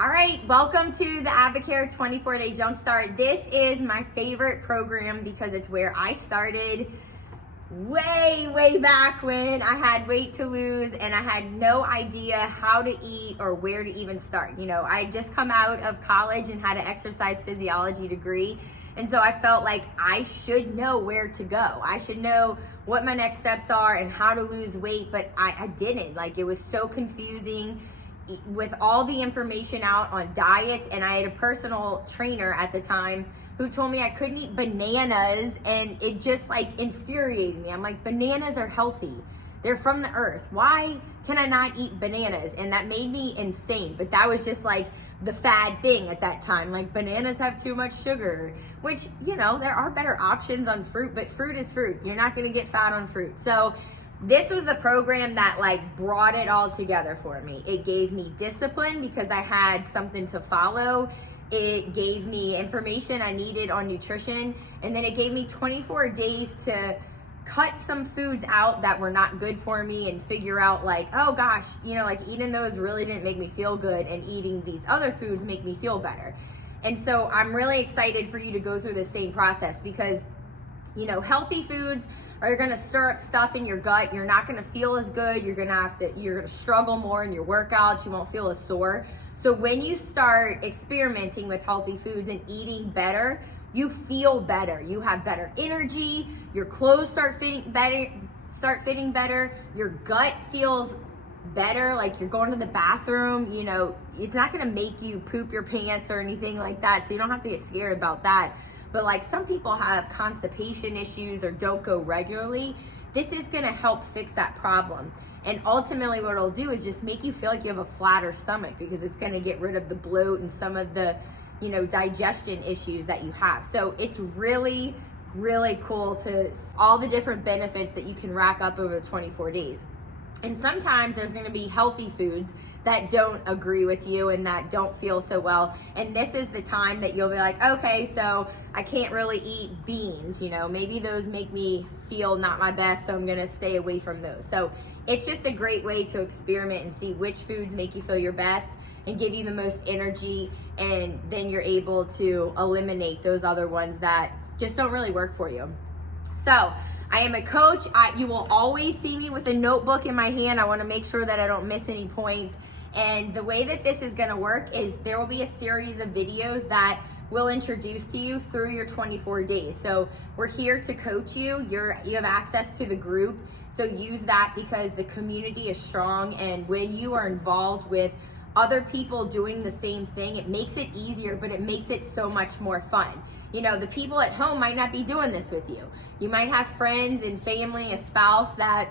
All right, welcome to the Advocare 24-Day Jumpstart. This is my favorite program because it's where I started way back when I had weight to lose and I had no idea how to eat or where to even start. You know, I had just come out of college and had an exercise physiology degree. And so I felt like I should know where to go. I should know what my next steps are and how to lose weight, but I didn't. Like, it was so confusing with all the information out on diets, and I had a personal trainer at the time who told me I couldn't eat bananas, and it just like infuriated me. I'm like, bananas are healthy. They're from the earth. Why can I not eat bananas? And that made me insane. But that was just like the fad thing at that time. Like, bananas have too much sugar, which, you know, there are better options on fruit, but fruit is fruit. You're not going to get fat on fruit. So this was the program that like brought it all together for me. It gave me discipline because I had something to follow. It gave me information I needed on nutrition. And then it gave me 24 days to cut some foods out that were not good for me and figure out like, oh gosh, you know, like eating those really didn't make me feel good and eating these other foods make me feel better. And so I'm really excited for you to go through the same process because, you know, healthy foods are going to stir up stuff in your gut. You're not going to feel as good. You're going to struggle more in your workouts. You won't feel as sore. So when you start experimenting with healthy foods and eating better, you feel better. You have better energy. Your clothes start fitting better. Your gut feels better. Like you're going to the bathroom, you know, it's not going to make you poop your pants or anything like that. So you don't have to get scared about that. But like some people have constipation issues or don't go regularly. This is going to help fix that problem. And ultimately what it'll do is just make you feel like you have a flatter stomach because it's going to get rid of the bloat and some of the, you know, digestion issues that you have. So it's really cool to all the different benefits that you can rack up over the 24 days. And sometimes there's going to be healthy foods that don't agree with you and that don't feel so well. And this is the time that you'll be like, okay, so I can't really eat beans, you know, maybe those make me feel not my best, so I'm going to stay away from those. So it's just a great way to experiment and see which foods make you feel your best and give you the most energy. And then you're able to eliminate those other ones that just don't really work for you. So I am a coach. You will always see me with a notebook in my hand. I want to make sure that I don't miss any points. And the way that this is going to work is there will be a series of videos that will introduce to you through your 24 days. So we're here to coach you. You have access to the group. So use that because the community is strong. And when you are involved with other people doing the same thing, it makes it easier, but it makes it so much more fun. You know, the people at home might not be doing this with you. You might have friends and family, a spouse that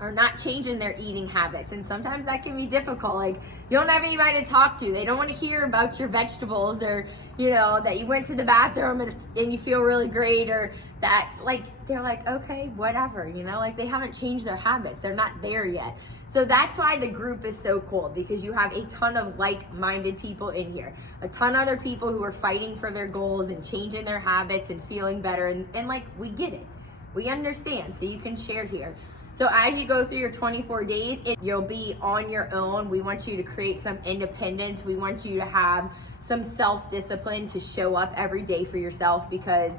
are not changing their eating habits. And sometimes that can be difficult. Like, you don't have anybody to talk to. They don't want to hear about your vegetables or, you know, that you went to the bathroom and you feel really great, or that, like, they're like, okay, whatever, you know, like they haven't changed their habits. They're not there yet. So that's why the group is so cool, because you have a ton of like-minded people in here, a ton of other people who are fighting for their goals and changing their habits and feeling better. And like, we get it. We understand. So you can share here. So as you go through your 24 days, you'll be on your own. We want you to create some independence. We want you to have some self-discipline to show up every day for yourself, because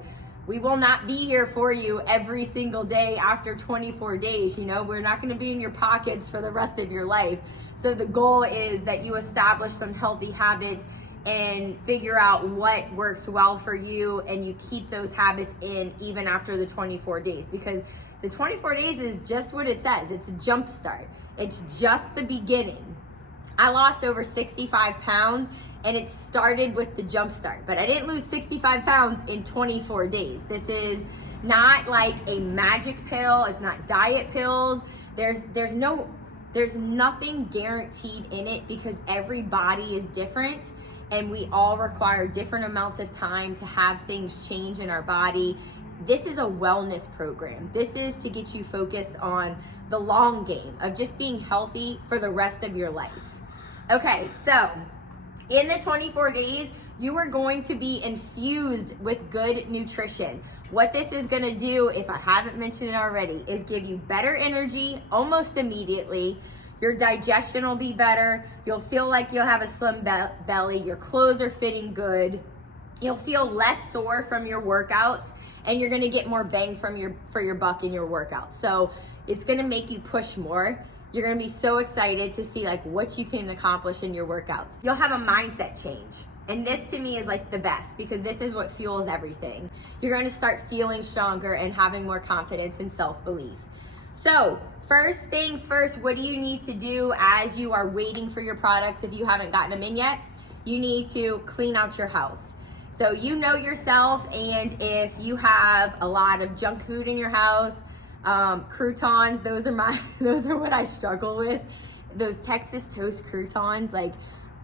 we will not be here for you every single day after 24 days. You know, we're not going to be in your pockets for the rest of your life. So the goal is that you establish some healthy habits and figure out what works well for you, and you keep those habits in even after the 24 days, because the 24 days is just what it says. It's a jump start. It's just the beginning. I lost over 65 pounds and it started with the jump start, but I didn't lose 65 pounds in 24 days. This is not like a magic pill. It's not diet pills. There's nothing guaranteed in it, because every body is different and we all require different amounts of time to have things change in our body. This is a wellness program. This is to get you focused on the long game of just being healthy for the rest of your life. Okay, so in the 24 days, you are going to be infused with good nutrition. What this is gonna do, if I haven't mentioned it already, is give you better energy almost immediately. your digestion will be better, you'll feel like you'll have a slim belly, your clothes are fitting good, you'll feel less sore from your workouts, and you're gonna get more bang for your buck in your workouts. So it's gonna make you push more. You're gonna be so excited to see like what you can accomplish in your workouts. You'll have a mindset change. And this to me is like the best, because this is what fuels everything. You're gonna start feeling stronger and having more confidence and self-belief. So first things first, what do you need to do as you are waiting for your products if you haven't gotten them in yet? You need to clean out your house. So you know yourself, and if you have a lot of junk food in your house, croutons, those are what I struggle with. Those Texas toast croutons, like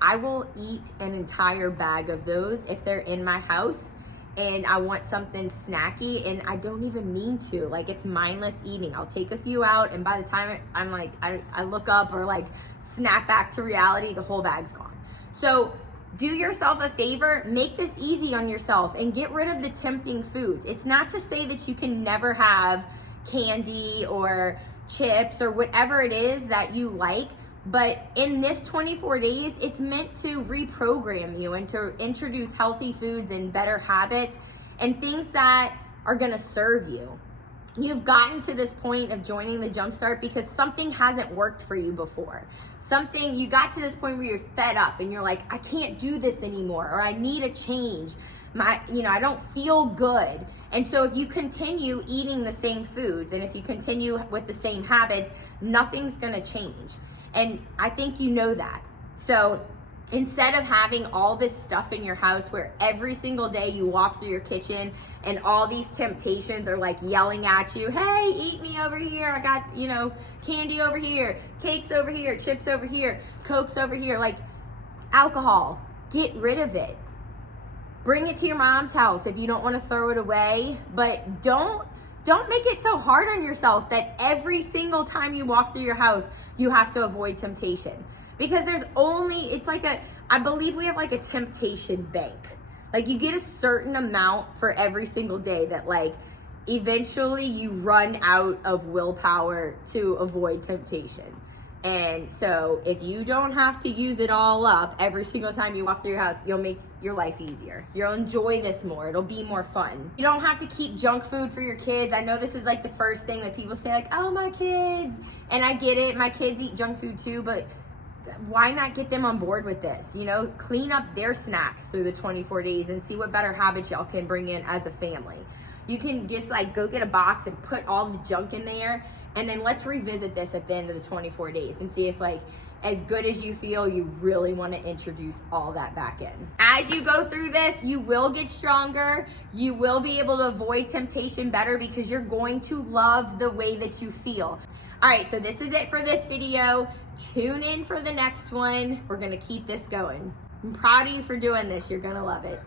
I will eat an entire bag of those if they're in my house and I want something snacky, and I don't even mean to. Like, it's mindless eating. I'll take a few out, and by the time I'm like, I look up or like snap back to reality, the whole bag's gone. So do yourself a favor, make this easy on yourself and get rid of the tempting foods. It's not to say that you can never have candy or chips or whatever it is that you like, but in this 24 days, it's meant to reprogram you and to introduce healthy foods and better habits and things that are gonna serve you. You've gotten to this point of joining the Jumpstart because something hasn't worked for you before. You got to this point where you're fed up and you're like, I can't do this anymore, or I need a change. I don't feel good. And so if you continue eating the same foods and if you continue with the same habits, nothing's gonna change. And I think you know that. So instead of having all this stuff in your house where every single day you walk through your kitchen and all these temptations are like yelling at you, hey, eat me over here. I got, candy over here, cakes over here, chips over here, Cokes over here, like alcohol, get rid of it. Bring it to your mom's house if you don't want to throw it away, but don't make it so hard on yourself that every single time you walk through your house, you have to avoid temptation. Because I believe we have like a temptation bank. Like, you get a certain amount for every single day that like eventually you run out of willpower to avoid temptation. And so if you don't have to use it all up every single time you walk through your house, you'll make your life easier. You'll enjoy this more. It'll be more fun. You don't have to keep junk food for your kids. I know this is like the first thing that people say, like, oh, my kids. And I get it. My kids eat junk food too, but why not get them on board with this? Clean up their snacks through the 24 days and see what better habits y'all can bring in as a family. You can just like go get a box and put all the junk in there, and then let's revisit this at the end of the 24 days and see if like as good as you feel, you really want to introduce all that back in. As you go through this, you will get stronger. You will be able to avoid temptation better because you're going to love the way that you feel. All right, so this is it for this video. Tune in for the next one. We're gonna keep this going. I'm proud of you for doing this. You're gonna love it.